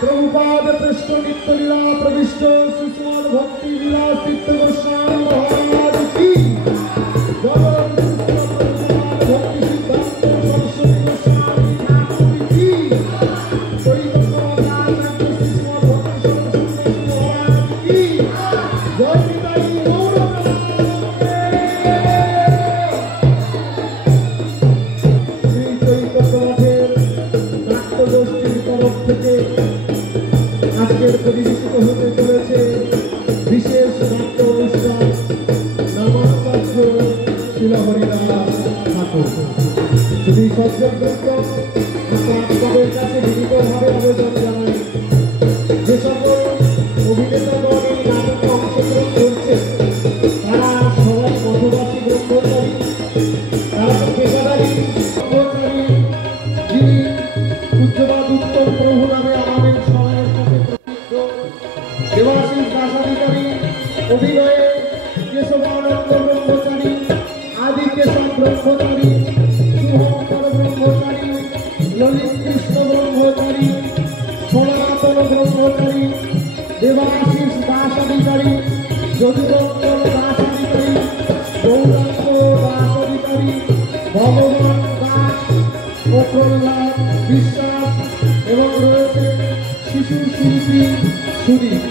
प्रभुपाद पृष्ठ नित्य लीला प्रविष्ट सुस्वाद भक्ति लीला चित्त गोस्वामी महाराज की भक्ति सिद्धांत सरस्वती गोस्वामी ठाकुर की পরিবেশিত হতে চলেছে বিশেষ নাট্য অনুষ্ঠান নামাচার্য শিল হরিদাস ঠাকুর। যদি সজ্জনবৃন্দ আপনাদের কাছে বিনীতভাবে আবেদন জানাই, যে সকল অভিনেতাগণ এই নাটকে অংশগ্রহণ করছে তারা সবাই মঠবাসী ব্রহ্মচারী, তারা তো পেশাদারী ব্রহ্মচারী, যিনি পূজ্যবাদ উত্তম প্রভু নামে আমাদের সবাইয়ের কাছে দেবাশিস দাসাধিকারী, অভিনয়ে কেশবানন্দ ব্রহ্মচারী, আদি কেশব ব্রহ্মচারী, শুভঙ্কর ব্রহ্মচারী, ললিত কৃষ্ণ ব্রহ্মচারী, সনাতন ব্রহ্মচারী, দেবাশিস দাসাধিকারী, যদুরঞ্জন দাসাধিকারী, গৌরাঙ্গ দাসাধিকারী, ভগবান দাস ও প্রহ্লাদ বিশ্বাস এবং রয়েছে শিশু শিল্পী সুদীপ।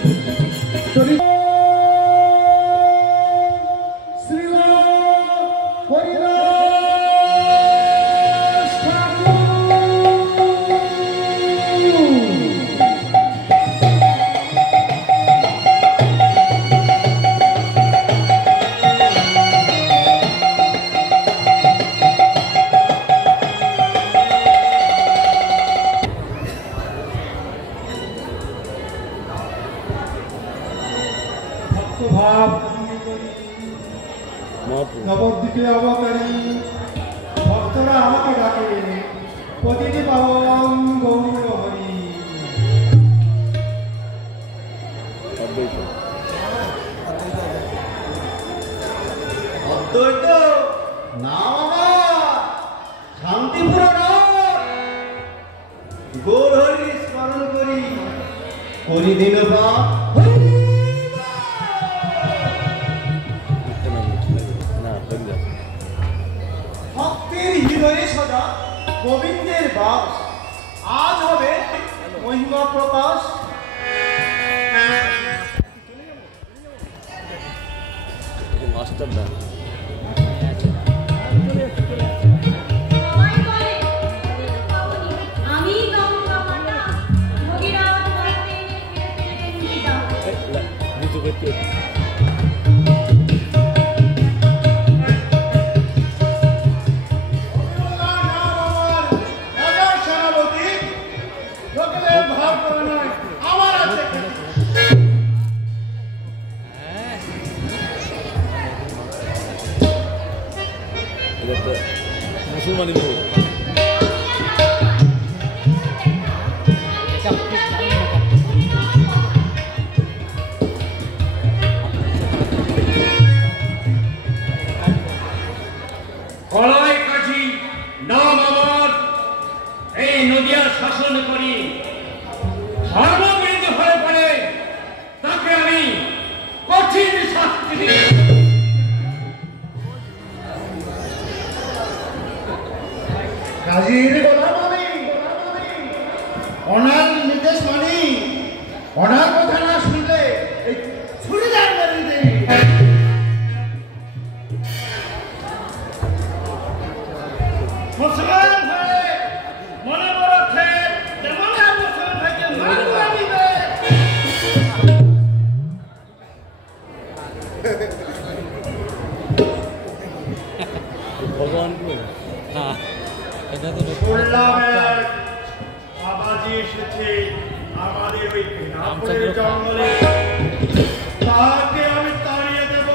নবদ্বীপে অবতারী ভক্তরা আমাকে ডাকে, প্রতিটি পাবন গৌর হরি। অদ্বৈত না বাবা, শান্তিপুর গৌর হরি স্মরণ করি, করি দিন ভক্তের হৃদয়ে সদা গোবিন্দের বাস, আজ হবে মহিমা প্রকাশ। মাস্টার দা মুসলমানি কলাই কাঠি নাম আমার, এই নদিয়া শাসন করি, সর্ববিরোধী হয়ে পড়ে তাকে আমি কঠিন শাস্তি দিই। কাজীর কথা মানি, অনার নির্দেশ মানি, অনার কথা না শুনলে এই ছুরি জানবে দিদি। মুসলমান হয়ে মনে বরফে যেমন মুসলমান ভাইকে মারুয়া দিবে। ভগবান হ্যাঁ বাবাজি এসেছে আমাদের ওই জঙ্গলে, তাকে আমি তাড়িয়ে দেব।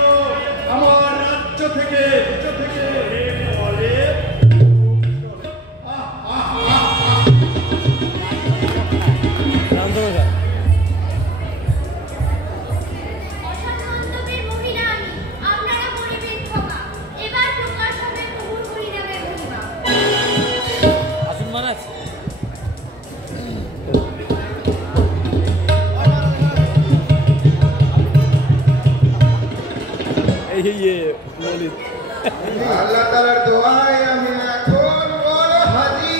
আল্লাহ তাআলার দোয়ায় আমি এখন বড় হাজি।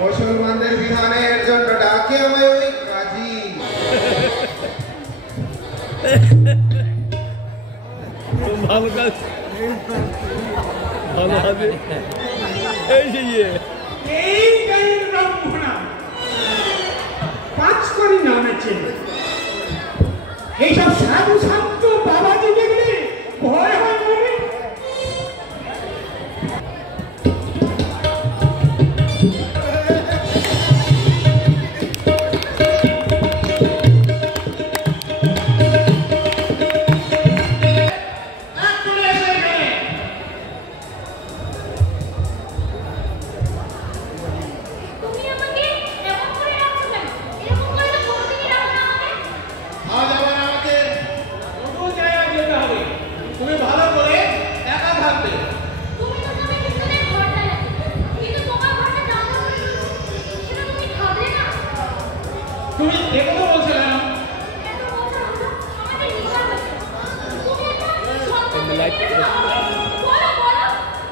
মুসলমানদের বিধানের জন্য ডাকে আমি ওই কাজী। ভালো কাজ, ভালো হবে। এই যে এই গায়ের রক্ষণা পাঁচ করি নামেছে। এইসব সাধু শান্ত বাবাজি দেখলে ভয় হয় মনে। তুমি দেখো তো বলছো না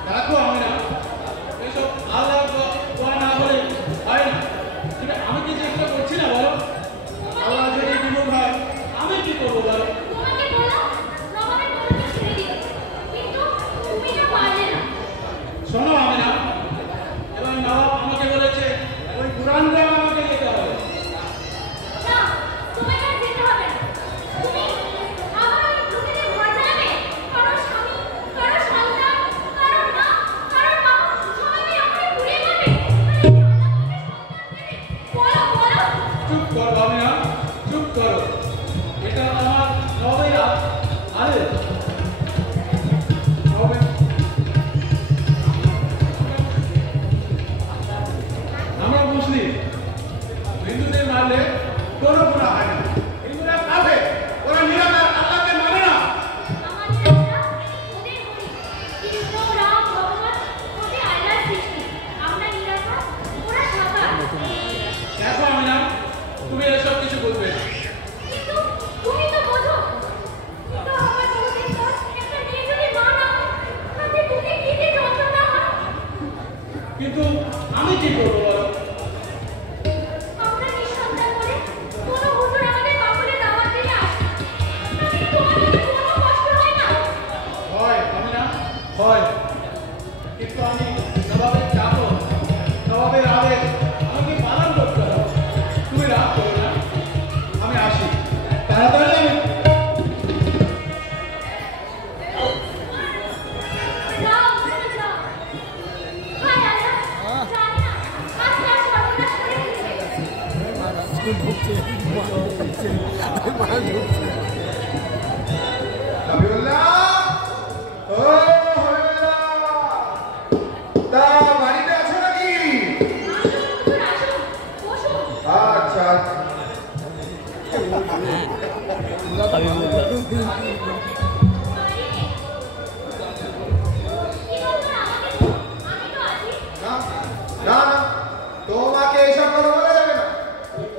দেখো আমি না এইসব আল্লাহ না বলে হয় না। তুমি আমি কি চেষ্টা করছি না বলো? আল্লাহ যদি বিমুখ হয় আমি কি করবো বলো? শোনো আমি না, এবং নবাব আমাকে বলেছে ওই কুরআনটা আমাকে দিতে হবে। চুপ করো আমি না, চুপ করো। এটা আমার নবেরা আরে নবে আমরা মুসলিম, হিন্দুদের মানলে কোনো গুনাহ হয় না। হিন্দুরা কাফের, ওরা নিরাকার আল্লাহকে মানে না। দেখো আমি না, তুমি এসব কিছু বলবে না। কিন্তু আমি কি করবো বলো? হয় আমি না, হয়, কিন্তু আমি নবাবের চাকর, নবাবের আদেশ আমাকে পালন করতে হবে। তুমি রাগ করো না, আমি আসি তাড়াতাড়ি। আমি হাবিবুল্লাহ, ও হাবিবুল্লাহ, তা বাড়িতে আছো নাকি? আচ্ছা না না, তোমাকে এসব কথা বলা যাবে না।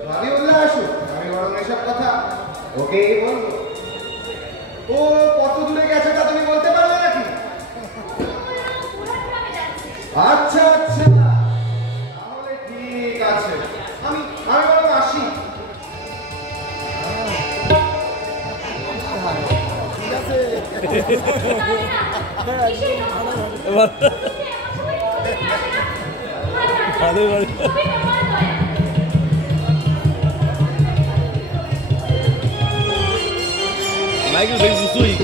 হাবিবুল্লাহ আসুক, আমি বরং এসব কথা ওকেই বলবো। ও কত দূরে গেছে তা তুমি বলতে পারবে নাকি? আচ্ছা আচ্ছা, তাহলে ঠিক আছে, আমি বরং আসি। Michael fez o swing.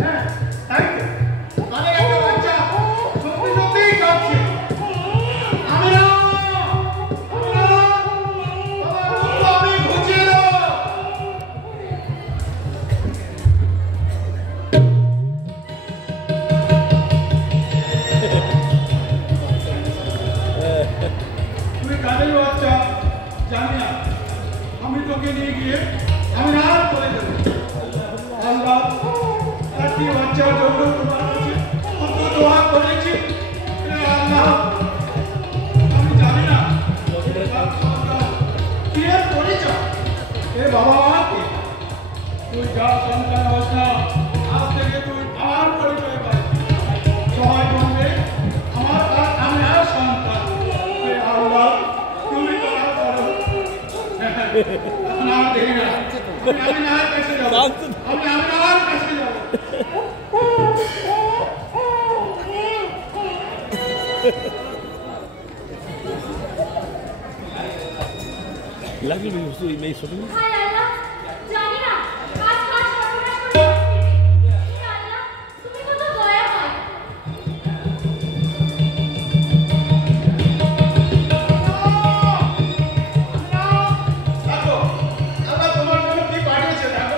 হ্যাঁ, তাই তো। এখন আর দেরি না। আমি না আর কাছে যাব। আমি আর কাছে যাব। লাগলো বুঝছো এই মেয়ে ছোট হায় আল্লাহ, জানি না কাজ সর্বনাশ করে দিয়েছে। হে আল্লাহ, তুমি কত দয়া হয়। দেখো, আল্লাহ তোমার জন্য কি পাঠিয়েছে দেখো।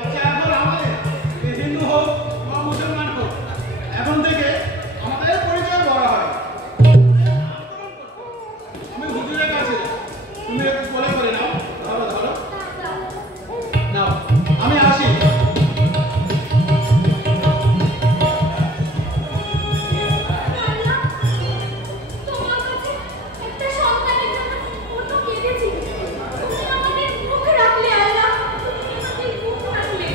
আচ্ছা, এখন আমাদের হিন্দু হোক বা মুসলমান হোক, এখন থেকে আমাদের পরিচয় করা হয়। আমি হুজুরের কাছে, তুমি একটু কোলে করে নাও। ধরো ধরো নাও, আমি আসি। তোমার কাছে একটা সন্তানের জন্য কত কেঁদেছি। তুমি আমাদের মুখ রাখলে আল্লাহ, তুমি আমাদের মুখ রাখলে।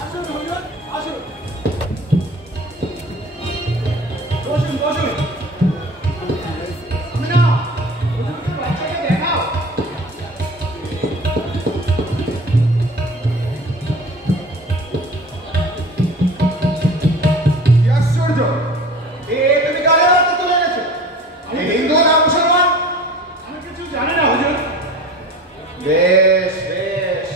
আসুন হুজুর, আসুন। বসুন বসুন। আমিনা, হুজুরকে বাচ্চাকে দেখাও। কি আশ্চর্য! তুমি কালে রাখতে তুলে এনেছো? এই হিন্দু না মুসলমান? আমি কিছু জানি না হুজুর। বেশ বেশ।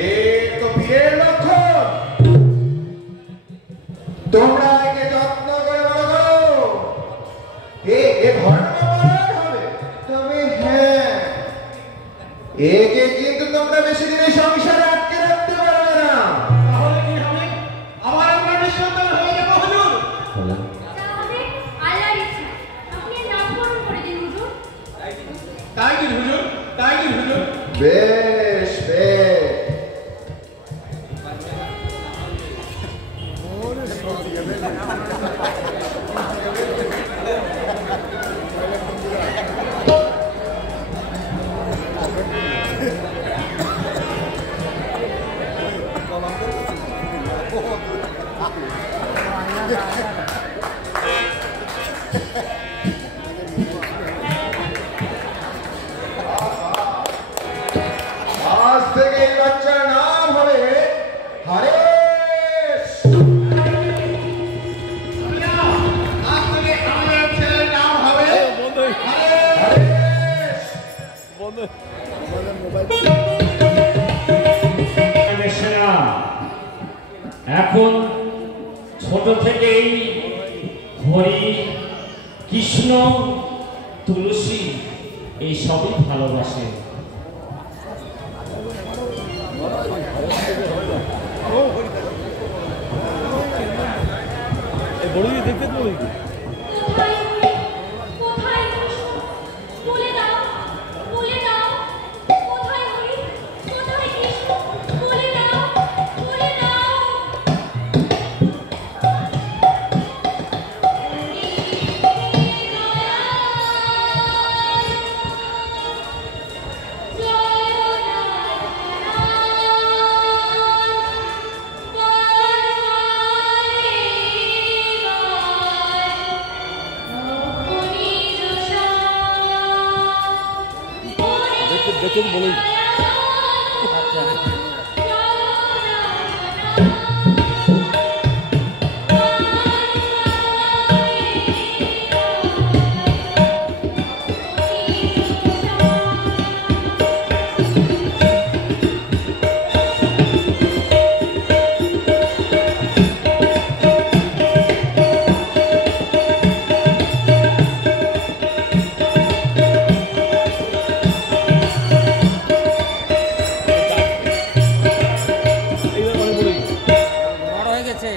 এই তো বিয়ের লক্ষণ। তোমরা একে যত্ন করে বড় করো। এ ঘটনা বড় হবে। তবে হ্যাঁ, একে কিন্তু তোমরা বেশি দিন এই সংসারে আটকে রাখতে পারবে না। তাহলে কি হবে? আমার আমরা নিঃসন্তান হয়ে যাবো হুজুর। তাহলে আল্লাহর ইচ্ছা, আপনি এর নামকরণ করে দিন হুজুর। তাই দিন হুজুর, তাই দিন হুজুর। বেশ বেশ। আজ থেকে এই বাচ্চার নাম হবে হরেশ। আমিনা, আজ থেকে আমাদের ছেলের নাম হবে বন্ধ হরেশ। বন্ধ সেনা এখন ছোট থেকেই হরি, কৃষ্ণ, তুলসী এই সবই ভালোবাসে। এই বড় দেখতে তো তোর বলেই বড় হয়ে গেছে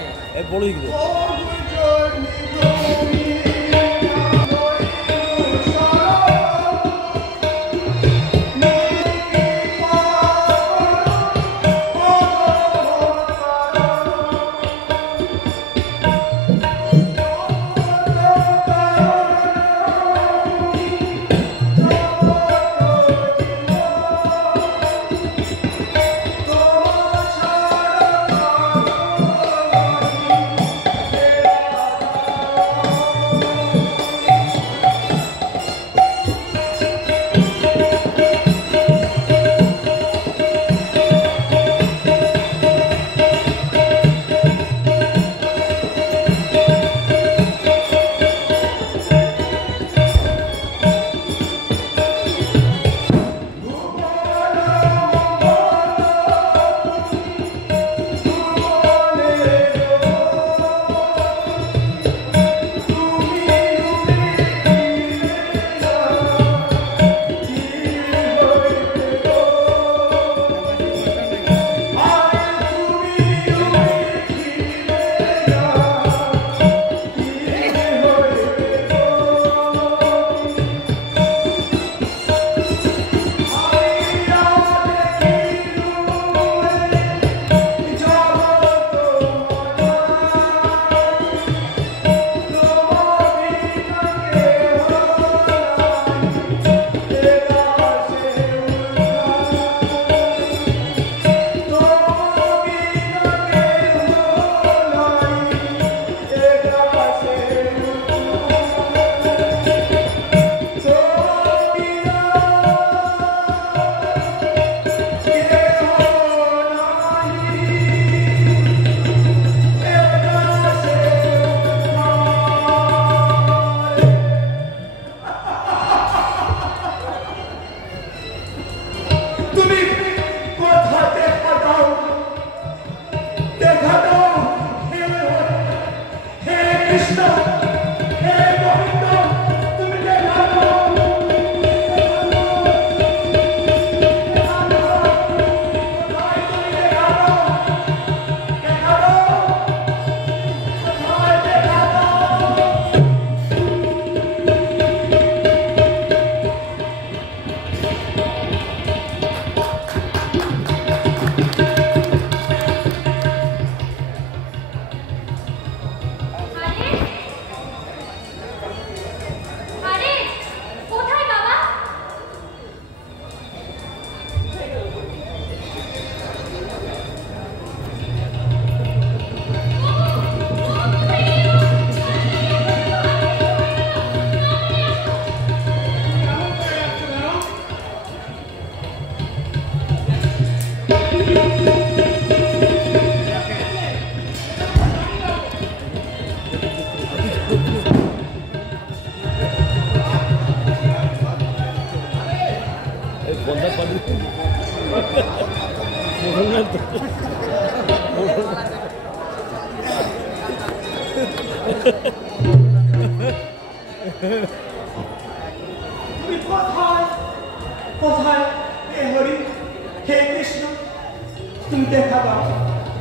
কোথায় হে হরি হে কৃষ্ণ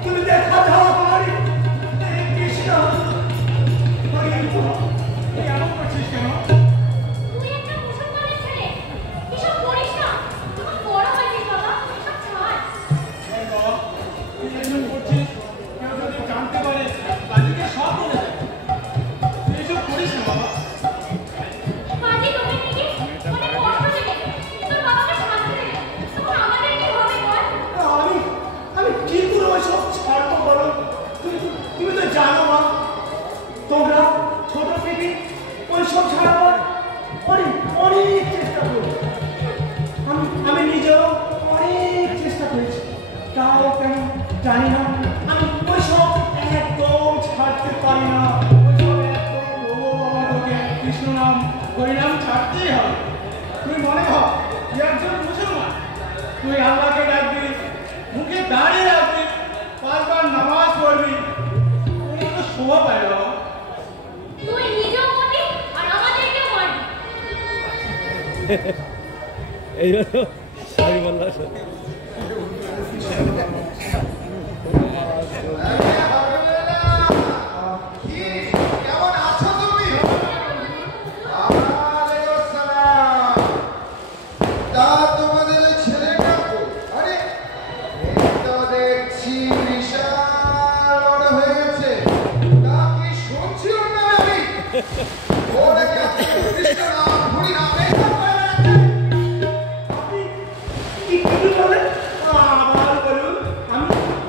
তুমি দেখা দাও হরি হে কৃষ্ণ হরি তুই এমন করছিস কেন? তুই একটা মুসলমানের ছেলে এসব করিস না তোমার বড় হয়েছিস বাবা সব ছাড় এই বাবা তুই এমন করছিস কেউ যদি জানতে পারে বাজিকে সব বলে দেয় তুই এসব করিস না বাবা বাজি তোকে নিয়ে মানে কষ্ট দেবে তোর বাবাকে শাস্তি দেবে তখন আমাদের কি হবে বল আমি কি করে ওইসব ছাড়বো বলো তুমি তো জানো মা তোমরা ছোট থেকে ওইসব ছাড়াবার জানি না, আমি ওইসব একদম ছাড়তে পারি না। ওইসব একদম ও বাবা তোকে কৃষ্ণ নাম হরিনাম ছাড়তেই হবে। তুই মনে কর তুই একজন মুসলমান, তুই আল্লাহকে ডাকবি, মুখে দাঁড়িয়ে রাখবি, 5 বার নামাজ পড়বি, কোনো তো শোভা পায় না। তুই নিজেও মরবি আর আমাদেরকেও মারবি। এই জন্য সারি বললাম কেমন আছো তুমি? ওয়ালাইকুম সালাম। তা তোমাদের ওই ছেলেটা কই? আরে এই তো দেখছি বিশাল বড় হয়ে গেছে। তা কি শুনছি ওর নামে আমি? ওর কাছে কৃষ্ণ নাম হরিনাম এইসব করে বেড়াচ্ছে। কি কি বলে? আবার বলুন,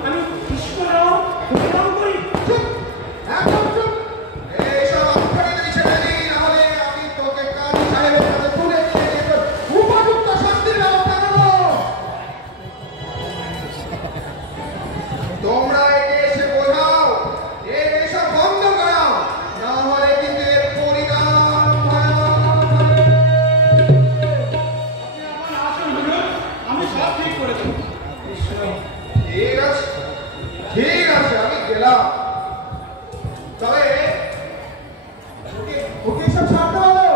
আমি কৃষ্ণ নাম হরিনাম করি। চুপ, একদম চুপ। এইসব অক্ষরে ছেড়ে দিই, নাহলে আমি তোকে কাজী সাহেবের কাছে তুলে নিয়ে গিয়ে তোর উপযুক্ত শাস্তির ব্যবস্থা করবো। তোমরা একে এসে বোঝাও, এর এসব বন্ধ করাও, না হলে কিন্তু এর পরিণাম ভয়াবহ হবে। আপনি আমার আসল বলুন, আমি সব ঠিক করে দেবো। ঠিক আছে, ঠিক আছে, আমি গেলাম। তবে ওকে এসব ছাড়তে বলো,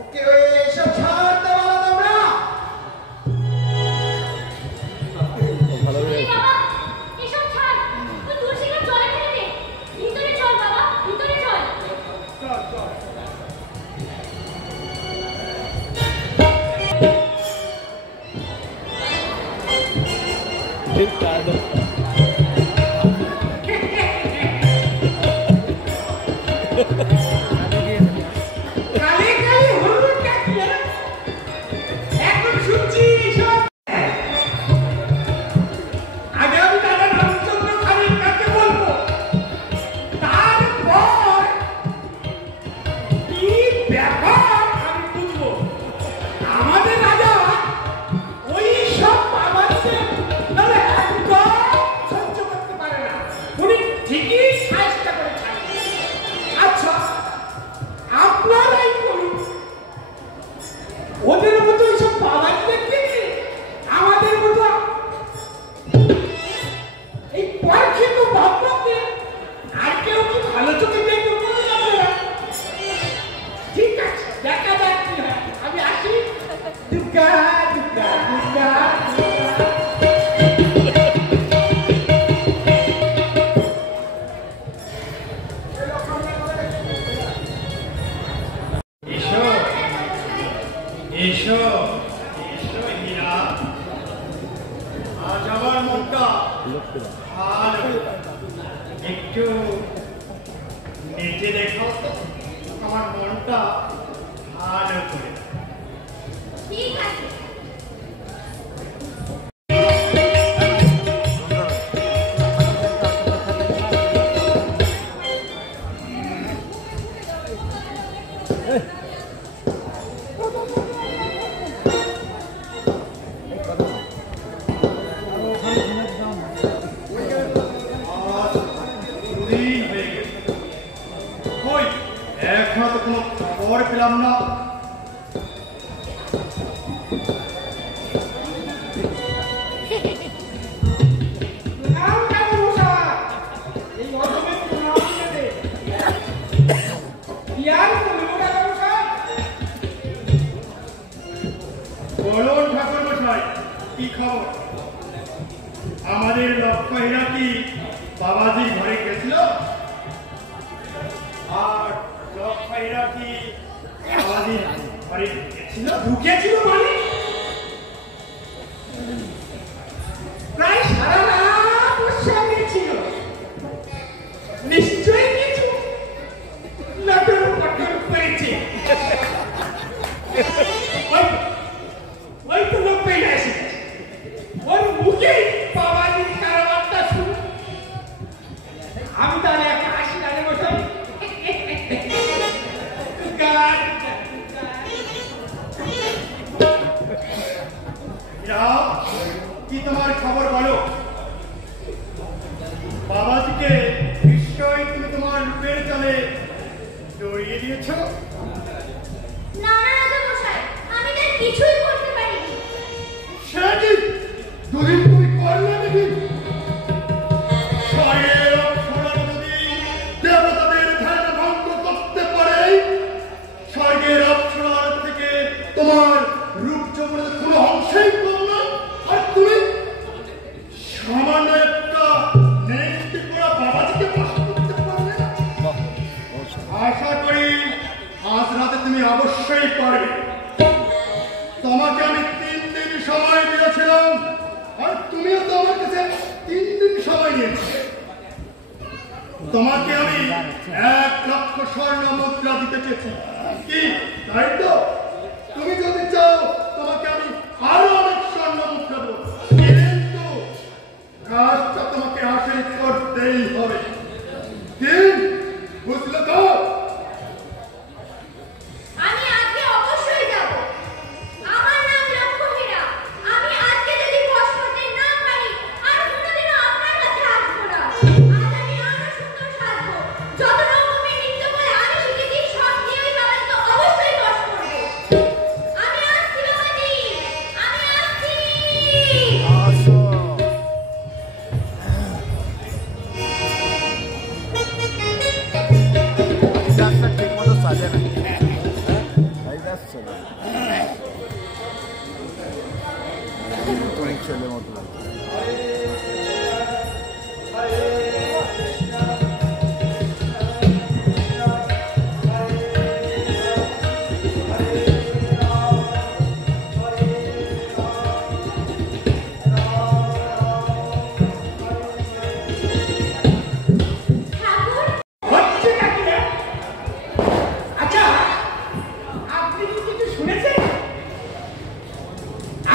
ওকে এসব ছাড়তে বলো তোমরা। ভালো এই বাবা, এসব ছাড়। তুই তুলসীকে জলে ফেলে দে। ভিতরে চল বাবা, ভিতরে চল। চল চল। ঠিক কাজ কালি কালি হলুদ কাকিয়া এখন শুনছি সব। আগে আমি দাদা রামচন্দ্র খালির কাছে বলবো, তারপর কি ব্যাপার আমি বুঝবো। আমাদের রাজা ওই সব বাবাদের নাহলে একদম সহ্য করতে পারে না, উনি ঠিকই সাহায্য করে ছাড়বে। আচ্ছা আপনারাই বলুন, ওদের মতো এইসব বাবাদের থেকে আমাদের মতো এই পরীক্ষিত বাবাকে আর কেউ কি ভালো চোখে দেখতে বলতে আপনারা? ঠিক আছে, দেখা যাক কি হয়। আমি আসি। দুর্গা দুর্গা দুর্গা এসো এসো এসো হীরা, আজ আমার মনটা ভালো, একটু নেচে দেখো তো আমার মনটা ভালো করে। ঠিক আছে। আজ দুদিন হয়ে গেছে, কই এখনো তো কোনো খবর পেলাম না। বলুন ঠাকুর মশাই, কি খবর? আমাদের লক্ষ্য হীরা কি বাবাজির ঘরে গেছিল? আর লক্ষ্য হীরা কি বাবাজির ঘরে ঢুকেছিল? ঢুকেছিল মানে প্রায় সারা রাত ওর সঙ্গে ছিল। নিশ্চয়ই কিছু লটর পটর করেছে। ওই তো লোক পেয়ে এসে গেছে, ওর মুখে বাবাজির কারবারটা শুনে আমি তাহলে একটা হাসি লাগে বসাই। গান দিয়েছো? না না রাজামশাই, আমি তার কিছুই করতে পারিনি। সে কি দুদিন তুমি করলে নাকি? স্বর্গের অপ্সরা যদি দেবতাদের ধ্যান ভঙ্গ করতে পারে, স্বর্গের অপ্সরার থেকে তোমার রূপ যৌবনের কোনো অংশেই কম না। আর তুমি সামান্য একটা নেংটি পড়া বাবাজিকে পাশ করতে পারবে না? আশা করি আজ রাতে তুমি অবশ্যই পারবে। তোমাকে আমি 3 দিন সময় দিয়েছিলাম, আর তুমিও তো আমার কাছে 3 দিন সময় নিয়েছিলে। তোমাকে আমি 1 লক্ষ স্বর্ণ মুদ্রা দিতে চেয়েছি, কি তাই তো? তুমি যদি চাও তোমাকে আমি আরো অনেক স্বর্ণ মুদ্রা দেবো, কিন্তু কাজটা তোমাকে হাসিল করতেই হবে। দিন বুঝলে তো? আমি আজকে অবশ্যই যাব। আমার নাম লক্ষ্মীরা। আমি আজকে যদি বশ করতে না পারি, আর কোনোদিনও আপনার কাছে আসবো না। আজ আমি আরো সুন্দর সাজবো। যত রকমের নৃত্য বলে আমি শিখেছি, সব দিয়ে ওই বাবাকে অবশ্যই বশ করবো। আমি আসছি বাবাজি, আমি আসছি। ঠিক মতো সাজে না, অনেক ছেলে মতো ঠাকুর, হচ্ছে নাকি রে? আচ্ছা, আপনি কি কিছু শুনেছেন?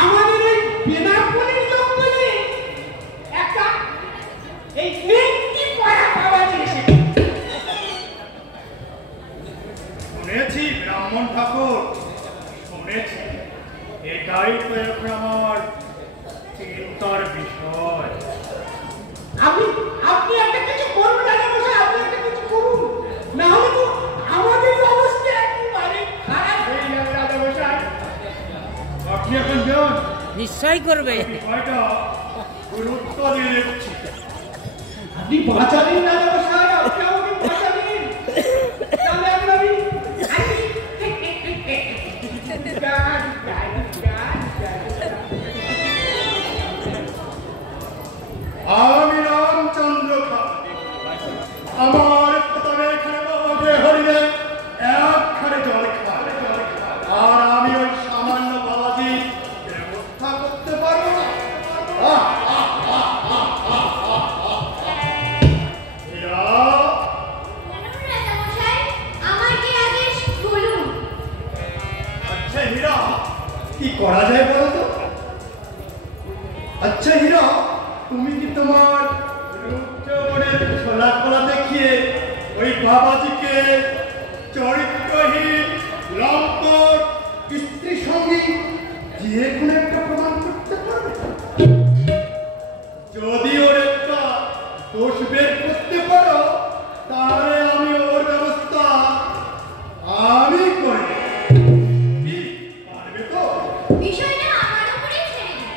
আমাদের ওই বেনাপোলের জঙ্গলে একটা এই নেংটি পরা বাবাজি এসেছে। শুনেছি ব্রাহ্মণ ঠাকুর, শুনেছি। এটাই তো এখন আমার চিন্তার বিষয়। আপনি একটা কিছু করুন রাজামশাই, আপনি একটা কিছু করুন, না হলে তো আমাদের অবস্থা একেবারে খারাপ হয়ে যাবে রাজামশাই। আপনি এখন যান, নিশ্চয়ই করবে। বিষয়টা গুরুত্ব দিয়ে দেখছি। আপনি বাঁচালেন রাজামশাই, আপনি আমাকে বাঁচালেন। তাহলে এখন আমি আমি রামচন্দ্র খা, আমার প্রতাপে এখানে বাবাকে হরিণে একখানে জল খায়, আর আমি ওই সামান্য বাবাজি ব্যবস্থা করতে পারবো না। রাজামশাই, আমার কি আদেশ বলুন? আচ্ছা হীরা, কি করা যায় বলো তো? আচ্ছা হীরা, তুমি কি তোমার রূপচৌবনের ছোলা কলা দেখিয়ে ওই বাবাজিকে চরিত্রহীন, লম্পট, স্ত্রী সঙ্গী যে কোনো একটা প্রমাণ করতে পারবে? যদি ওর একটা দোষ বের করতে পারো, তাহলে আমি ওর ব্যবস্থা আমি করে দেব। কি পারবে তো? বিষয়টা আমার উপরেই ছেড়ে দিন।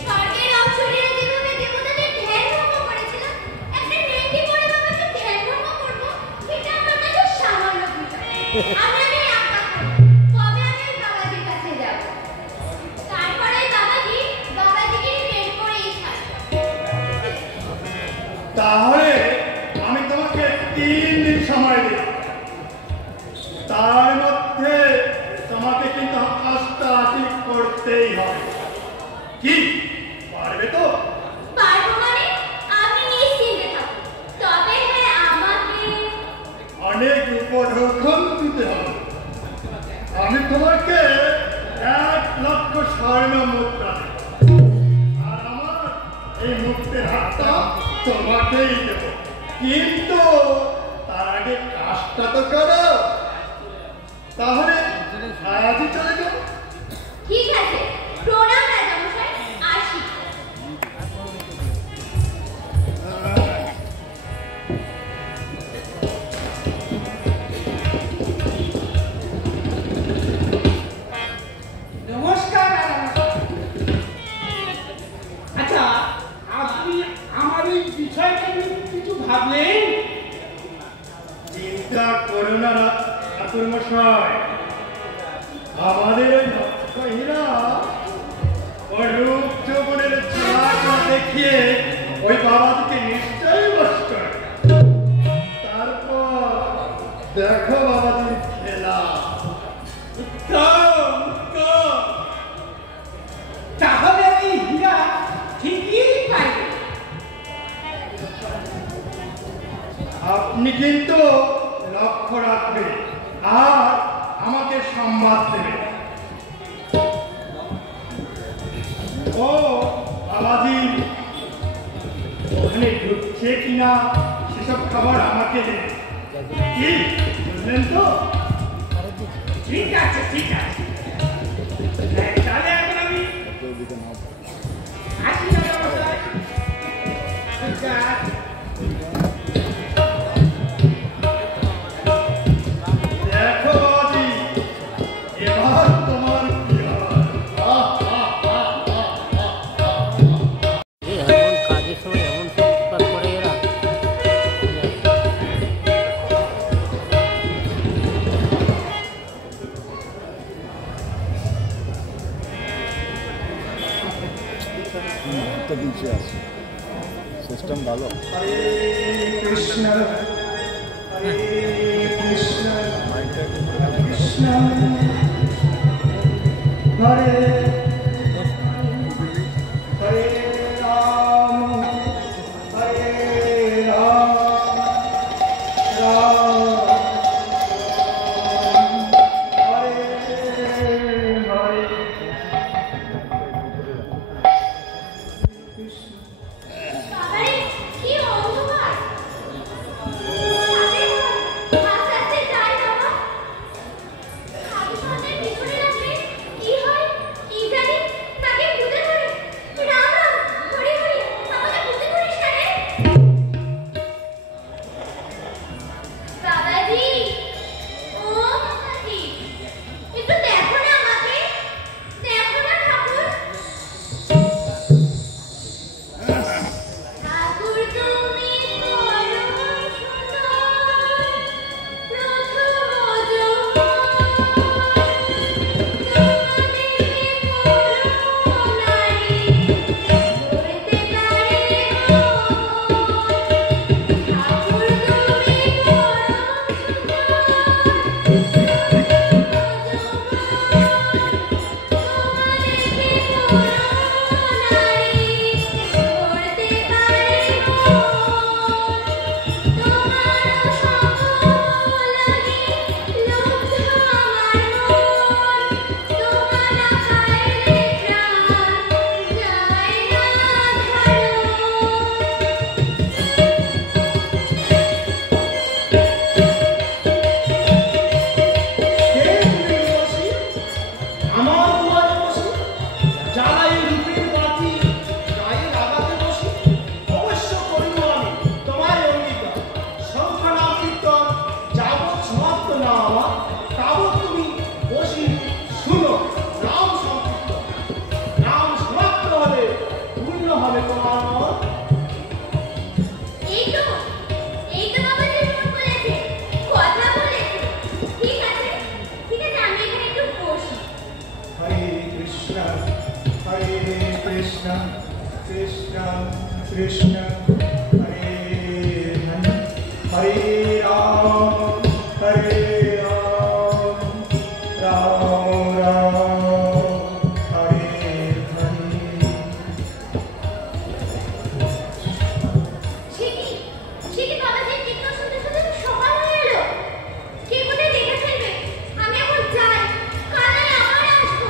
স্বর্গের অপ্সরীরা যেভাবে দেবতাদের ধ্যান ভঙ্গ করেছিল, একটা নেংটি পরে বাবাকে ধ্যান ভঙ্গ করবো, এটা আমার কাছে সামান্য বিষয়। আমি আগে আজ্ঞা করবো, কবে আমি ওই বাবাজির কাছে যাব। তারপরে বাবাজিকে বের করেই ছাড়বো। তাহলে আমি তোমাকে 3 দিন সময় দিই। তার মধ্যে তোমাকে কিন্তু কাজটা ঠিক করতেই হবে। কি পারবে তো? পারবো মানে? আপনি নিশ্চিন্তে থাকুন। তবে হ্যাঁ, আমাকে অনেক উপঢৌকন দিতে হবে। আমি তোমাকে 1 লক্ষ স্বর্ণ মুদ্রা দেব, আর আমার এই মুক্তের হাতটা তোমাকেই দেব। কিন্তু তার আগে কাজটা তো করো, তাহলে আজই চলে যাবো। ঠিক আছে। প্রণাম রাজামশাই, আসি। এই বিষয়টা নিয়ে কিছু ভাবলেন? চিন্তা করো না ঠাকুর মশাই, আমাদের ওই নক্ষহীরা ওই রূপ যৌবনের ছায়া দেখিয়ে ওই বাবাজিকে নিশ্চয়ই বশ করে। তারপর দেখো বাবাজির খেলা। তাহলে এই হীরা ঠিকই পাইবে। আপনি কিন্তু লক্ষ্য রাখবেন আর আমাকে সংবাদ দেবেন। ও বাবাজি ওখানে ঢুকছে কিনা সেসব খবর আমাকে দেবেন, কি বুঝলেন তো? ঠিক আছে, ঠিক আছে। তাহলে এখন আমি আসি না মশাই। ঠিক আছে। দেখো বাবাজি, এবার তোমার কি হয়? এমন কাজের সময় এমন সব কাজ করে এরা। একটা দিচ্ছে আছে সিস্টেম ভালো। হরে কৃষ্ণ হরে কৃষ্ণ কৃষ্ণ হরে হরে রাম হরে রাম রাম হরে হরে বাবারে কি অন্ধকার! সাথে আস্তে আস্তে যাই বাবা। সাথে সাথে পিছনে লাগলে কি হয় কি জানি, তাকে ভূতে ধরে। রাম রাম হরি হরি, আমাকে ভূতে ধরিস না রে। বাবাজি, ও বাবাজি, একটু দেখো না আমাকে, দেখো না ঠাকুর। ঠাকুর তুমি পরম সুন্দর, প্রথম আমার দুয়ারে বসে জ্বালাই রূপের বাতি গায়ে লাগাতে বসে অবশ্য করিব আমি তোমায় অঙ্গীকার। সংখ্যা নাম কীর্তন যাবৎ সমাপ্ত না আমার, তাবৎ তুমি বসি শুনো নাম সংকীর্তন। নাম সমাপ্ত হলে পূর্ণ হবে তোমার মন। এই তো বাবাজি ফোন করেছে, কথা বলেছে। ঠিক আছে, ঠিক আছে, আমি এখানে একটু বসি। হরে কৃষ্ণ কৃষ্ণ কৃষ্ণ হরে হরে হরে রাম হরে রাম রাম রাম হরে হরে। ঠিকই বাবাজির কীর্তন শুনতে শুনতে তো সকাল হয়ে এলো। কে কোথায় দেখে ফেলবে। আমি এখন যাই, কাল আবার আসবো।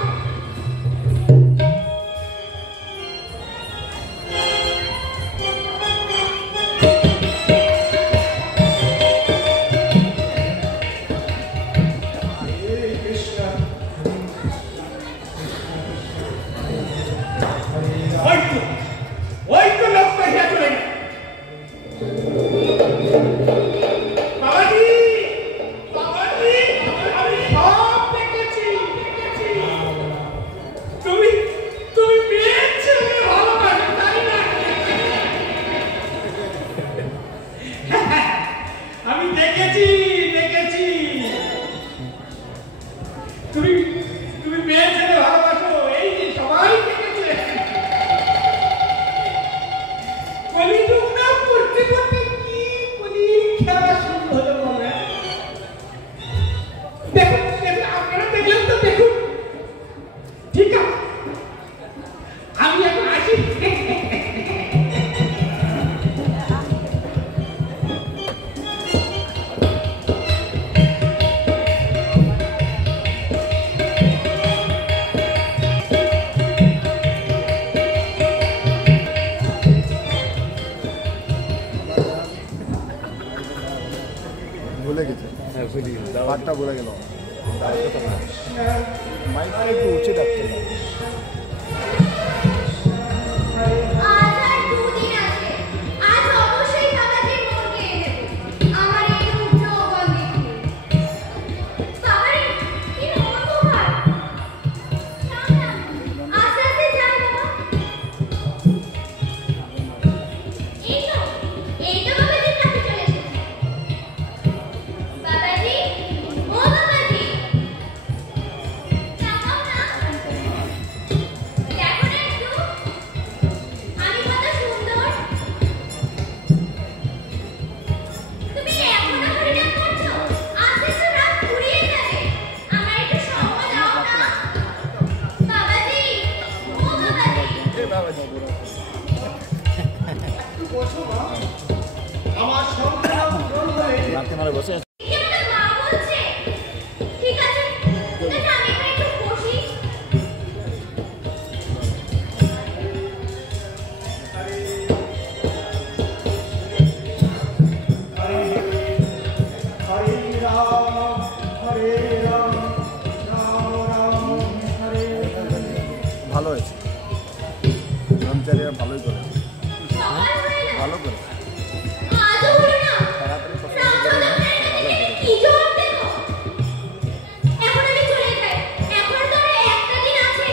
ভুলে গেছে পাঠটা ভুলে গেল মাইকটা একটু উঁচু রাখতে হবে। আজ আর দুদিন আছে। আজ অবশ্যই বাবাজির মন কেড়ে নেব। আমার এই রূপ যৌবন দেখে। বাবারে, কি নমস্কার। আস্তে আস্তে যাই বাবা। এই তো বাবাজির কাছে চলে এসেছি। বাবাজি, ও বাবাজি, তাকাও না। দেখো না একটু, আমি কত সুন্দর। তুমি এখনো হরিনাম করছো? আজকে তো রাত ফুরিয়ে যাবে। আমার একটু সঙ্গ দাও না। বাবাজি, ও বাবাজি। একটু বসো মা। আমার সংসার পূরণ হলে রাতে মারে বসে আছে। কি একটা মা বলছে। ঠিক আছে, আমি এখানে একটু বসি। হরে রাম হরে রাম রাম রাম হরে হরে। ভালো হয়েছে ব্রহ্মচারীরা ভালোই করে সকাল হয়ে এলো। ভালো করে আজও হলো না। তাড়াতাড়ি সব রামচন্দ্র প্রাণীকে কি জবাব দেব? এখন আমি চলে যাই। এখন তো আর একটা দিন আছে।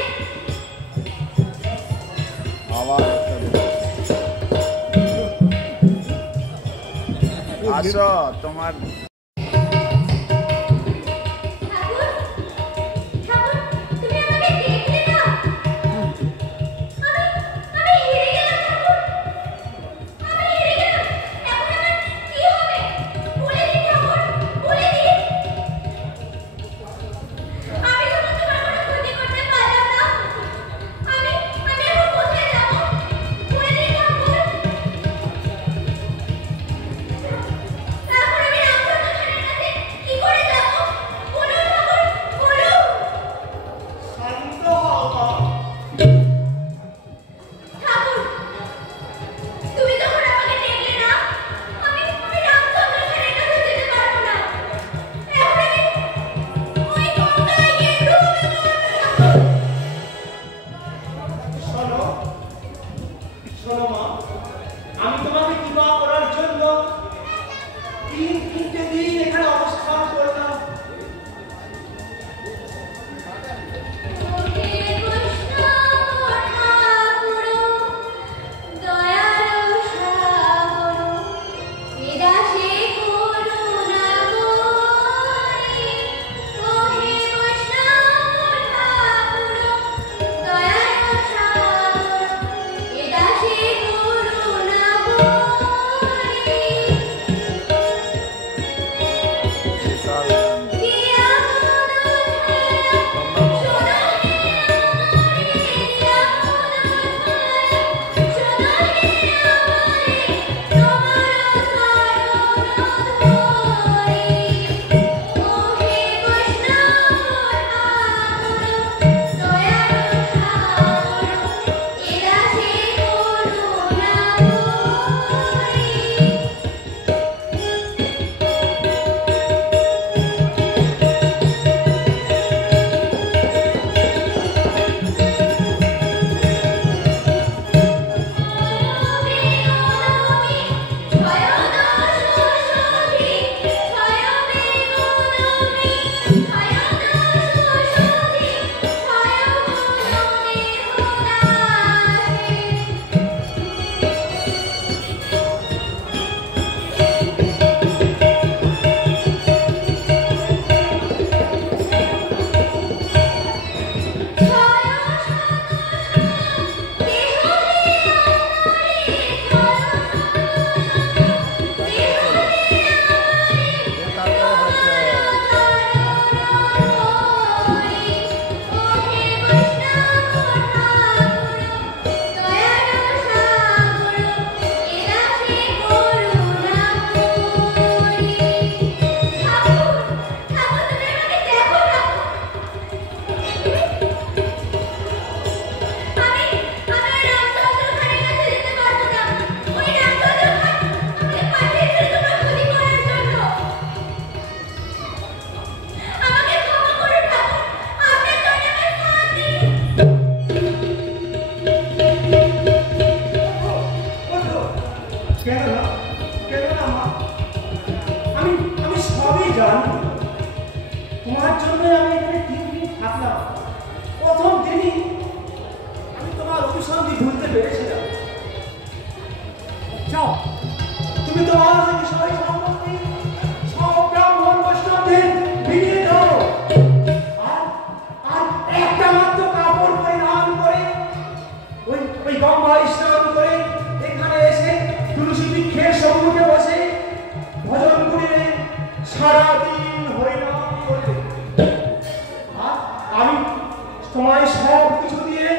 আবার একটা দিন। আসো তোমার ঠাকুর, ঠাকুর, তুমি আমাকে দেখলে না? আমি হেরে গেলাম ঠাকুর। আমি হেরে গেলাম। এখন আমার কি হবে? বলে দিন ঠাকুর, বলে দিন। আমি যখন তোমার কোনো ক্ষতি করতে পারলাম না, আমি এখন কোথায় যাবো? বলে দিন ঠাকুর। তারপর আমি রামচন্দ্র কেন না মা, আমি সবই জানি। তোমার জন্য আমি এখানে 3 দিন থাকলাম। প্রথম দিনই আমি তোমার অভিসন্ধি ভুলতে পেরেছিলাম। যাও, তুমি তোমার বিষয় সম্পত্তি সব ব্রাহ্মণ বৈষ্ণবদের বিলিয়ে দাও। আর একটা মাত্র কাপড় পরিধান করে ওই গঙ্গায় স্নান করে এখানে এসে তুলসী বৃক্ষের সম্মুখে বসে ভজন করে সারাদিন হরিনাম করবে। আর আমি তোমায় সব কিছু দিয়ে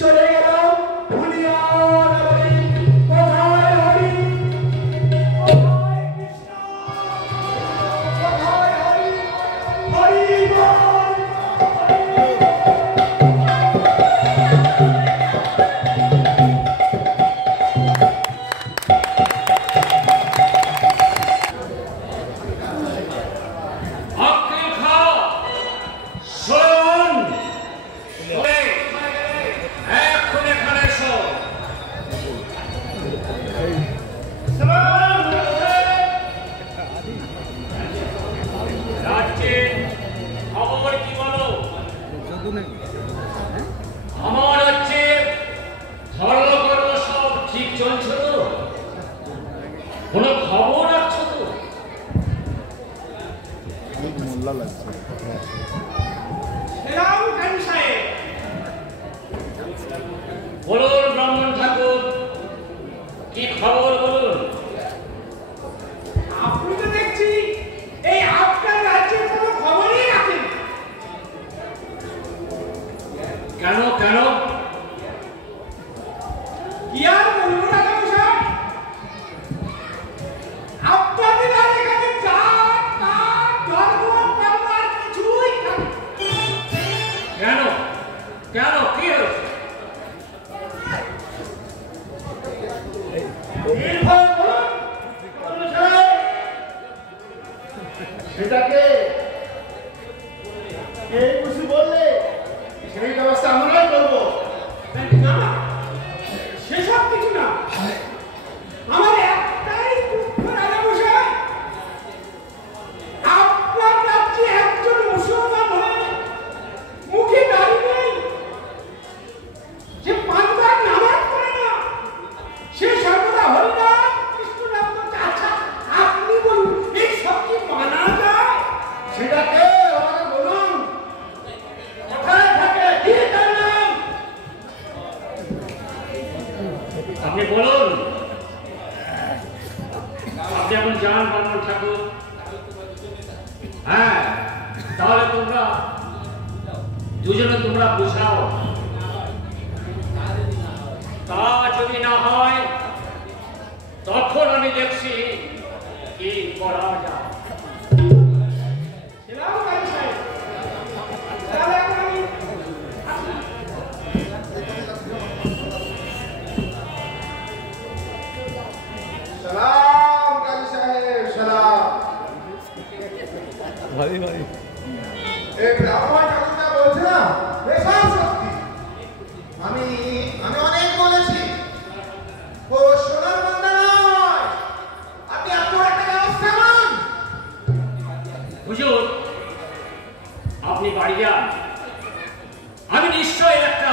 চলে গেলাম ভুলিয়া নগরে। কোথায় হরি, কোথায় কৃষ্ণ, কোথায় হরি, হরি বল, হরি বল। আমার হচ্ছে ধর্মকর্ম সব ঠিক চলছে তো? কোনো খবর রাখছো তো? মোল্লা লাগছে। বলুন ব্রাহ্মণ ঠাকুর, কি খবর বলুন? আপনি তো দেখছি এই আপনার রাজ্যের কোনো খবরই রাখেন। কেন কেন? কি আর বলবো রাজামশাই, আপনাদের আর এখানে জাত পাত ধর্ম কর্ম আর কিছুই থাকে না। কেন কেন কি হয়েছে? নির্ভয় বলুন রাজামশাই। সেটাকে এই খুশি বললে সেই ব্যবস্থা আমরাই করবো। না না, সেসব কিছু না। আমার একটাই দুঃখ রাজামশাই, আপনার রাজ্যে একজন মুসলমান হয়ে মুখে দাঁড়িয়ে নেই, যে 5 বার নামাজ পড়ে না, সে সর্বদা হরিনাম কৃষ্ণ নাম করছে। আচ্ছা আপনি বলুন, এই সব কি মানা যায়? সেটাকে আমাকে বলুন, কোথায় থাকে, কি তার নাম? আপনি বলুন। আপনি এখন যান ব্রাহ্মণ ঠাকুর। হ্যাঁ, তাহলে তোমরা দুজনে তোমরা বুঝাও। তা যদি না হয় তখন আমি দেখছি কি করা যায়। সেলাম রাজামশাই। তাহলে এখন আমি সালাম কাজী সাহেব, সালাম। এই ব্রাহ্মণ ঠাকুরটা বলছে না, বেশাল শক্তি। আমি অনেক বলেছি, ও সোনার মন্দা নয়। আপনি এত একটা ব্যবস্থা করুন। হুজুর, আপনি বাড়ি যান, আমি নিশ্চয়ই একটা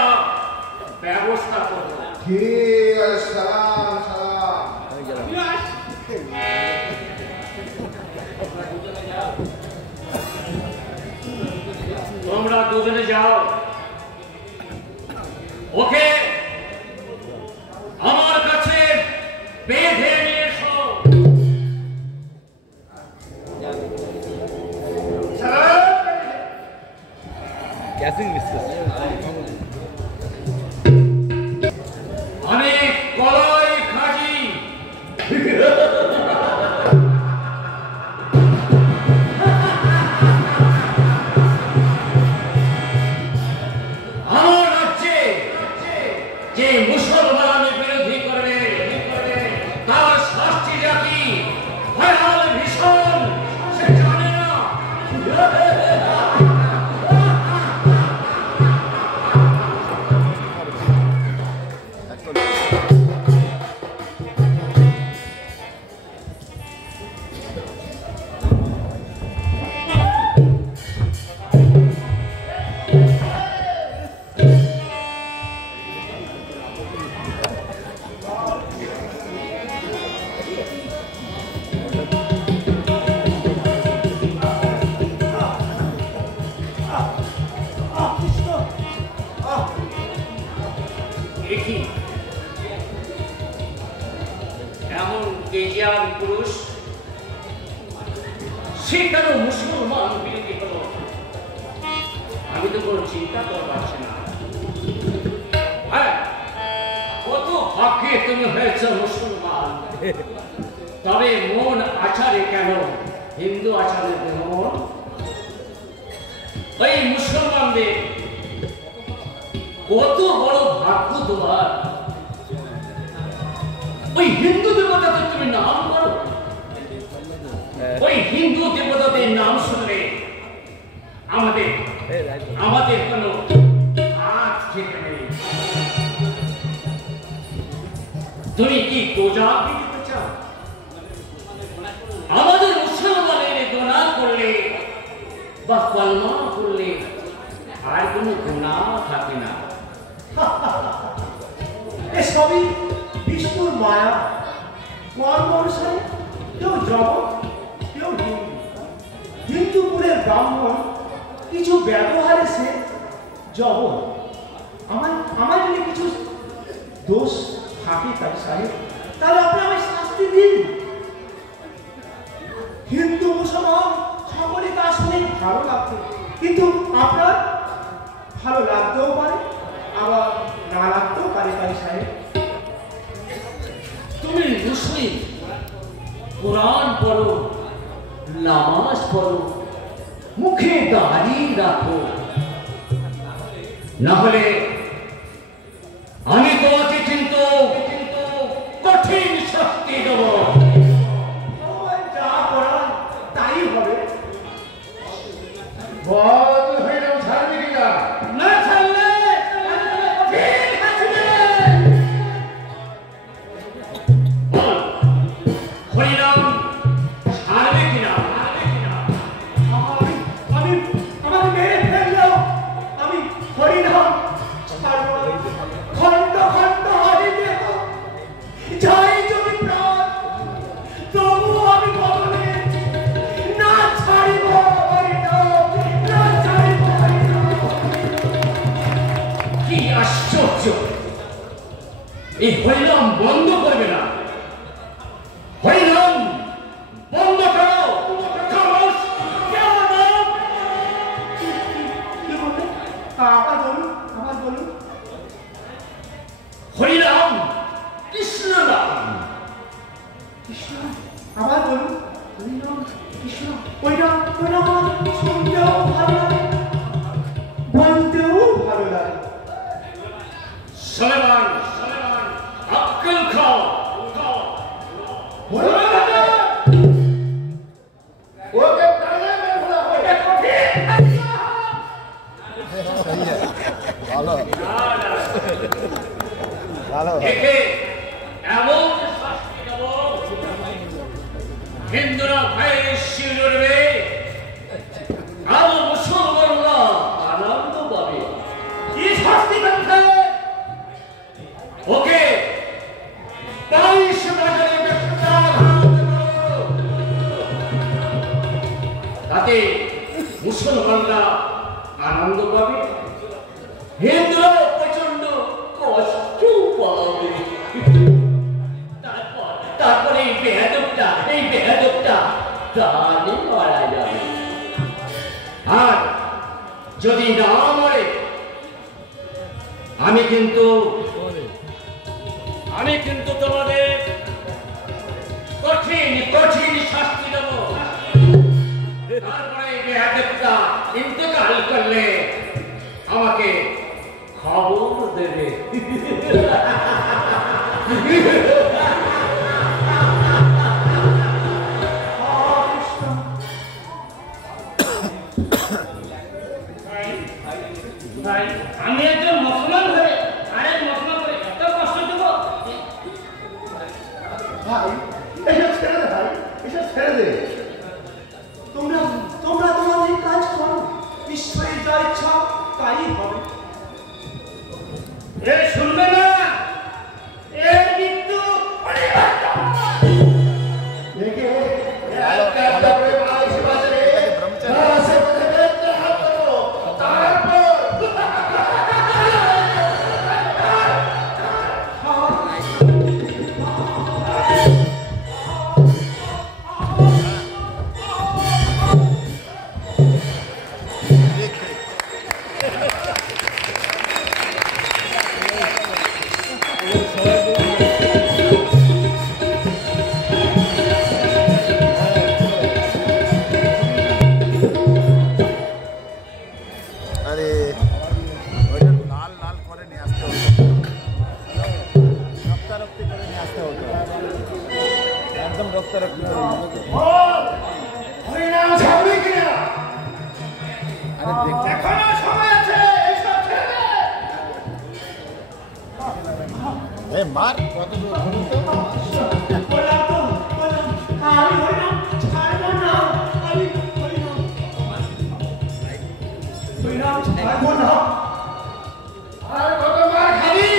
ব্যবস্থা করব। ঠিক আছে, সালাম সালাম। বিলাস, তোমরা দুজনে যাও, ওকে আমার কাছে বেঁধে নিয়ে এসো। আমি কলাই খাজি। আমার রাজ্যে যে মুসলমান বিরোধী করবে তার শাস্তি জাতি ভয়াল ভীষণ, সে জানে না। তেজিয়ান পুরুষ সে কেন মুসলমান বিরোধী হলো আমি তো কোনো চিন্তা করে পারছি না। হ্যাঁ, কত ভাগ্যে তুমি হয়েছ মুসলমান, তবে মন আচারে কেন হিন্দু আচারে মন? ওই মুসলমানদের কত বড় ভাগ্য তোমার, ওই হিন্দু দেবতাদের তুমি নাম করো। ওই হিন্দু দেবতাদের নাম শুনলে আমাদের কোনো হাত খেতে নেই। তুমি কি গোজা দিতে চাও? আমাদের মুসলমানের গোনা করলে বা কলমা করলে আর কোনো গোনা থাকে না। এসবই বিষ্ণুর মায়া, কর্ম অনুসারে কেউ জগৎ, কেউ হিন্দু। হিন্দুপুরের ব্রাহ্মণ কিছু ব্যবহারে সে জগৎ। আমার যদি কিছু দোষ থাকে তাই সাহেব, তাহলে আপনি আমায় শাস্তি দিন। হিন্দু মুসলমান সকলে তা শুনে ভালো লাগতো, কিন্তু আপনার ভালো লাগতেও পারে আবার না লাগতেও পারে তাই সাহেব। তুমি মুসলিম, কোরআন পড়ো, নামাজ পড়ো, মুখে দাড়ি রাখো, না হলে আমি তোমাকে কিন্তু কঠিন শাস্তি দেব। যা করার তাই হবে। বল হইলাম ছাড়বি কিনা? না ছাড়লে বল, হরিনাম ছাড়বে কিনা? আমাকে মেরে ফেললেও আমি হরিনাম ছাড়ব না। খণ্ড খণ্ড হরি দেহ যাই যদি প্রাণ, তবুও আমি কখনো না ছাড়িব হরিনাম, না ছাড়িব হরিনাম। কি আশ্চর্য! এই হরিনাম বন্ধ করবে না? হরিনাম বন্ধ করো! খামোশ! কেউ নাম! কি বললেন? আবার বলুন। হরিনাম কৃষ্ণ নাম। কৃষ্ণ, আবার বলুন। হরিনাম কৃষ্ণ, ওইটা আমার শুনতেও ভালো লাগে, বলতেও ভালো লাগে। সলেমান, আক্কেল খাও। ওকে টানে মেরে ফেলা হবে। ভালো ভালো একে এমন শাস্তি দেব, হিন্দুরা ভয়ে শির উঠবে আর মুসলমানরা আনন্দ পাবে। কি শাস্তি করতে? ওকে 22 বাজারে তাতে মুসলমানরা আনন্দ পাবে, হিন্দুরা প্রচন্ড কষ্ট পাবে। তারপরে এই বেয়াদবটা প্রাণে মারা যাবে। আর যদি না মরে আমি কিন্তু তোমাদের কঠিন কঠিন শাস্তি দেব। তারপরে এই বেয়াদবটা ইন্তেকাল করলে আমাকে খবর দেবে। ভাই, আমি একজন মুসলমান হয়ে আরেক মুসলমান করে এত কষ্ট দেব? ভাই, এসব ছেড়ে দে ভাই, এসব ছেড়ে দে। তোমরা তোমাদের কাজ করো, ঈশ্বরের যা ইচ্ছা তাই হবে। এ শুনবে না, এর মৃত্যু অনিবার্য। দেখে একটা করে মাইশ বাজারে গাছে বেঁধে বেঁধে হাত ধরো। তারপর একদম রক্ত রক্ত হরিনাম ছাড়বি কিনা? আরে দেখতে এখনো সময় আছে, এইসব ছেড়ে দে। মার কত দূর ধরুন তো আমি হরিনাম ছাড়বো না, আমি হরিনাম ছাড়বো না। আর কত মার খাবি?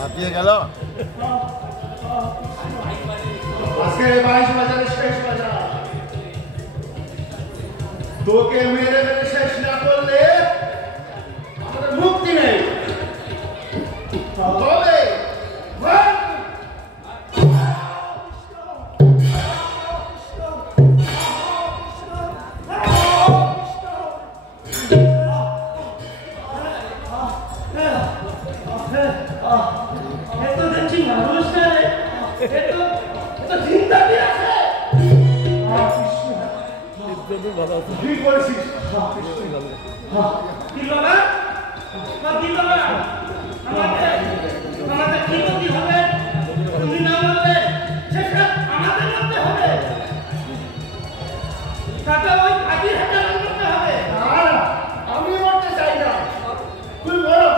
হাতিয়ে গেল আজকে 22 বাজারের শেষ বাজার। তোকে মেরে মেরে শেষ না করলে আমাদের মুক্তি নেই। তবে ঠিক বলেছিস। আমাদের কি করতে হবে? তুমি না বললে সেটা আমাদের করতে হবে। তাতে ওই কাজী হাতে করতে হবে। না, আমি মরতে চাই না। তুই মরো,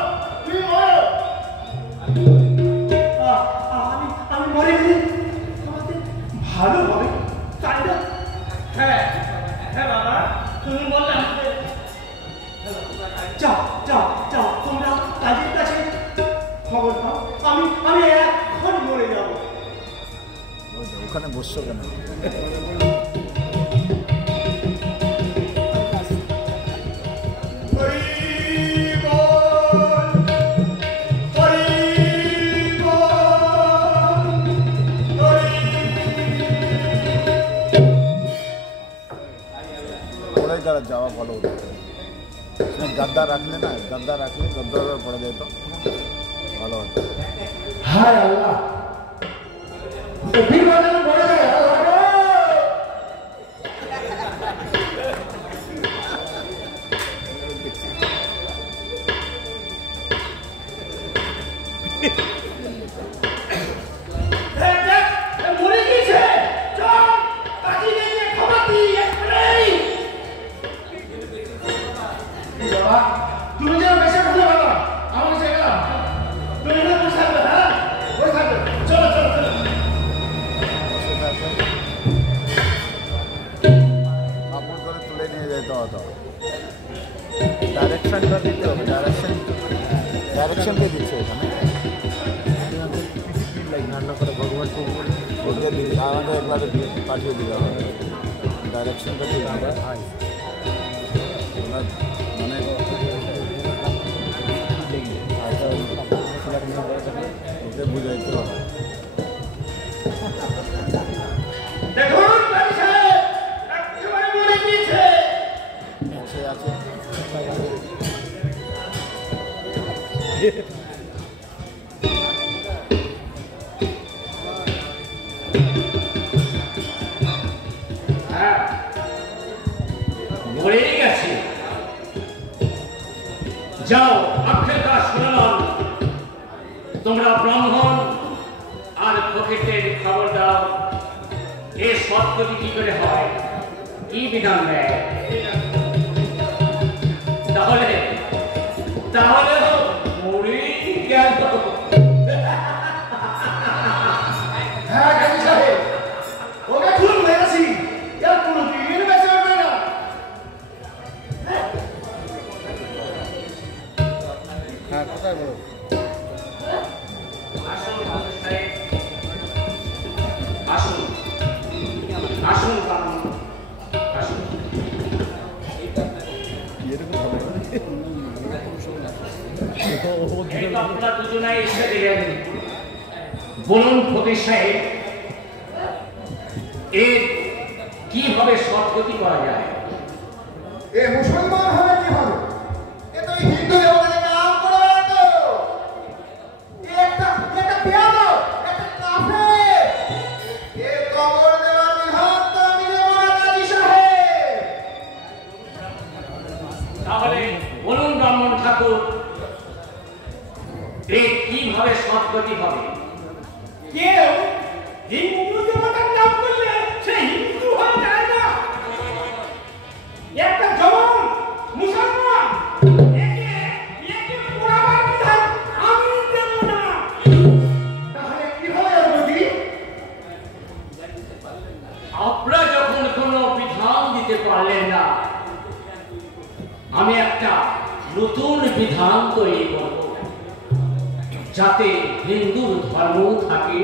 তুই মরো। আমি মরে গেলে আমাদের ভালো হবে, তাই না? হ্যাঁ হ্যাঁ বাবা, তুমি বললে আমাকে যাও যাও যাও, তোমরা কাজের কাছে খবর দাও। আমি এখন মরে যাবো। ওখানে বসছো কেন? ওরাই তারা যাওয়া ভালো হতো। গদ্দা রাখলে না, গদ্দা রাখলে গদ্দার পড়ে যেত, ভালো হতো। হায় আল্লাহ, ভিড় বাজানো বড় যায়। মরে গিয়েছে। চল কাজী নিয়ে খবর দিই এক্ষুনি। বাবা, তুমি যেন বেশি ভুলে বাবা, আমি সে গেলাম। তুমি এখানে বসে থাকবে, হ্যাঁ? বসে থাকবে। চলো চলো চলো। কাপড় করে তুলে নিয়ে যেতে হতো। ডাইরেকশনটা দিতে হবে, ডাইরেকশনকে দিচ্ছে এখানে। রান্না করে ভগবান ওকে দিই, আমাদের একবারে পাঠিয়ে দিতে হবে। ডাইরেকশনটা দিতে হবে। মানে ওকে বুঝাইতে হবে। দেখুন কাজী সাহেব, একেবারে মরে গিয়েছে। সে আছে হ্যাঁ মরেই গেছে। যাও আক্ষের কাজ শুনলাম, তোমরা ব্রাহ্মণ আর ফকিরদের খবর দাও, এ সৎপতি কি করে হয়, কি বিধান দেয়। তাহলে তাহলে মরেই গেল। হ্যাঁ কাজী সাহেব, ওকে খুন মেরেছি, এর কোনো দিন বেঁচে উঠবে না। হ্যাঁ কোথায় বলো? আসুন সাহেব, আসুন আসুন আসুন। আপনারা দুজনাই এসে দিলেন, বলুন ফকির সাহেব, এর কিভাবে সৎগতি করা যায়? এ মুসলমান হবে কিভাবে? এ তো হিন্দু দেবতাকে কাম করে বেড়াতো। এ একটা বেয়াদব, একটা কাফের। এ কবর আপনারা যখন কোনো বিধান দিতে পারলেন না, আমি একটা নতুন বিধান তৈরি করব, যাতে হিন্দুর ধর্ম থাকে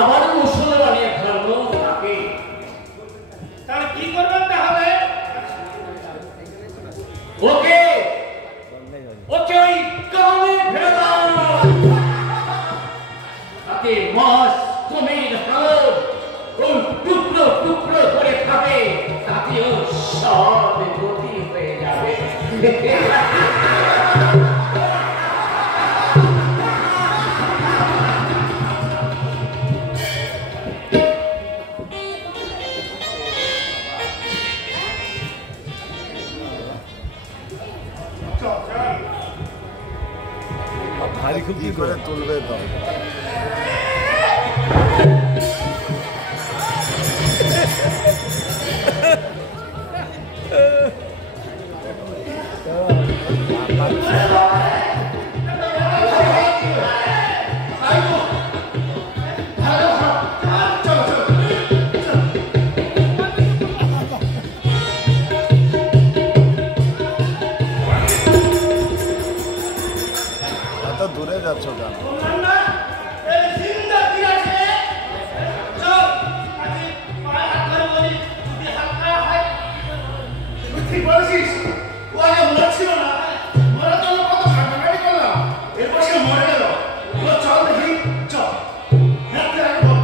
আবার মুসলমানের ধর্ম থাকে। তাহলে কি করবেন তাহলে? ওকে ওকে ওই কামে ভেদান, তাতে মাছ কুমির হাড় ওই টুকরো টুকরো করে খাবে, তাতেও সব গতি হয়ে যাবে। ভারী খুব কি করে তুলবে তো? এত দূরে যাচ্ছ কেন? ঠিক বলেছিস, ও আগে মরছিল না, মরার জন্য কত কাটাকাটি করলাম, এরপর সে মরে গেল। চল দেখি, চল। রাত্রে আগে বল।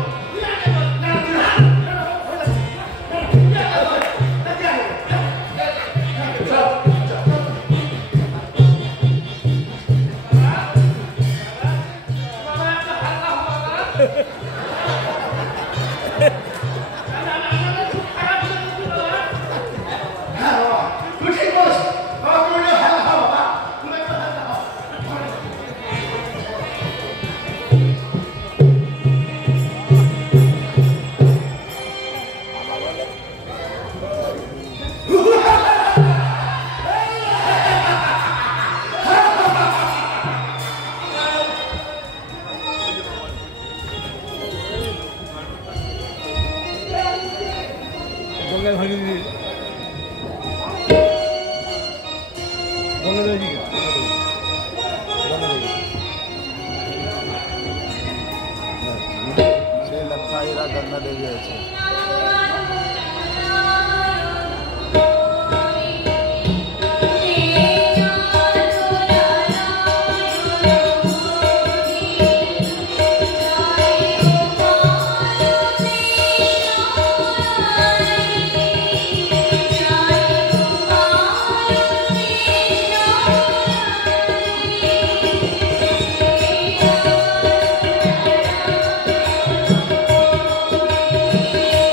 সেই লক্ষাইরা গঙ্গা দেবী আছে। Thank you.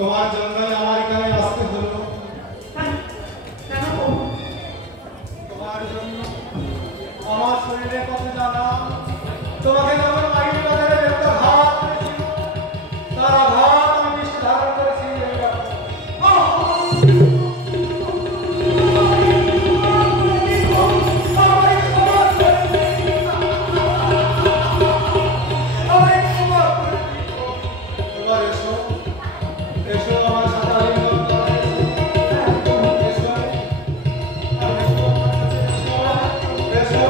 তোমার জন্যই আমার এখানে আসতে হলো। কেন? তোমার জন্য আমার শরীরের কথা জানা, তোমাকে যখন মাইল বাজারে একটা ভাত করেছিল, তারা ভাত আমি মিষ্টি ধারণ করেছি। এবার এসো, এসো আমার সাথে আলিঙ্গন করো। এসো, এসো, এসো,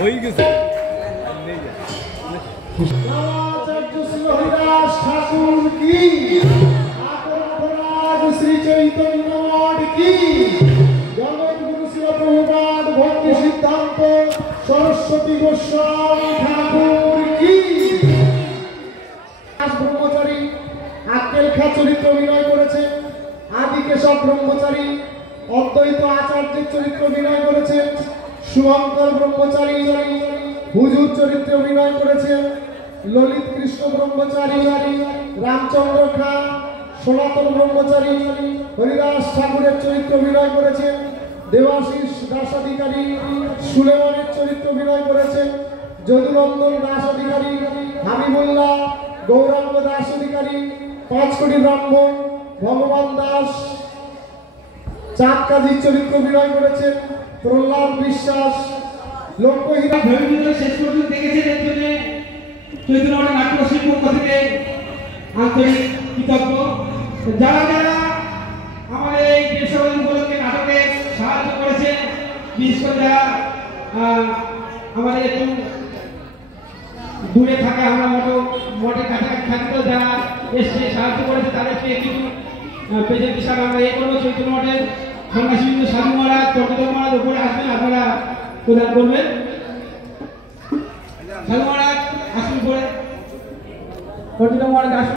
হয়ে গেছে রামাচার্য শ্রী হরিদাস ঠাকুর কি, আকরাধরাজ শ্রী চৈতন্য মঠ কি, জগৎগুরু শিল প্রভুপাদ ভক্তি সিদ্ধান্ত সরস্বতী গোস্বামী ঠাকুর কি। ব্রহ্মচারী আক্কেল খা চরিত্র অভিনয় করেছেন। আদি কেশব ব্রহ্মচারী অদ্বৈত আচার্যের চরিত্র অভিনয় করেছেন। শুভঙ্কর ব্রহ্মচারী হুজুর চরিত্রে অভিনয় করেছেন। ললিত কৃষ্ণ ব্রহ্মচারী রামচন্দ্র খা সনাতন ব্রহ্মচারী হরিদাস ঠাকুরের চরিত্র অভিনয় করেছেন। দেবাশিস দাসাধিকারী সুলেমানের চরিত্র অভিনয় করেছেন। যদুনন্দন দাস অধিকারী, হাবিবুল্লাহ গৌরাঙ্গ দাস অধিকারী, 5 কোটি ব্রাহ্মণ ভগবান দাস চাঁদ কাজীর চরিত্র অভিনয় করেছেন। প্রহ্লাদ বিশ্বাস লোকহীরা ভিডিও শেষ পর্যন্ত দেখেছেন এর জন্য চৈতন্য মঠের নাট্যশিল্পীর পক্ষ থেকে আন্তরিক কৃতজ্ঞ। যারা যারা আমাদের এই 150 দিন উপলক্ষে নাটকে সাহায্য করেছেন, বিশেষ করে যারা আমাদের একটু দূরে থাকে, আমরা মঠের কাছাকাছি থাকলেও যারা এসে সাহায্য করেছে তাদেরকে কিছু প্রেজেন্টেশন আমরা করবো। চৈতন্য মঠের সন্ন্যাসী সাধু মহারাজ, চট্টগ্রাম মহারাজ উপরে আসবেন, আপনারা প্রদান করবেন। সাধু মহারাজ আসুন, পরে চট্টগ্রাম মহারাজ আসুন।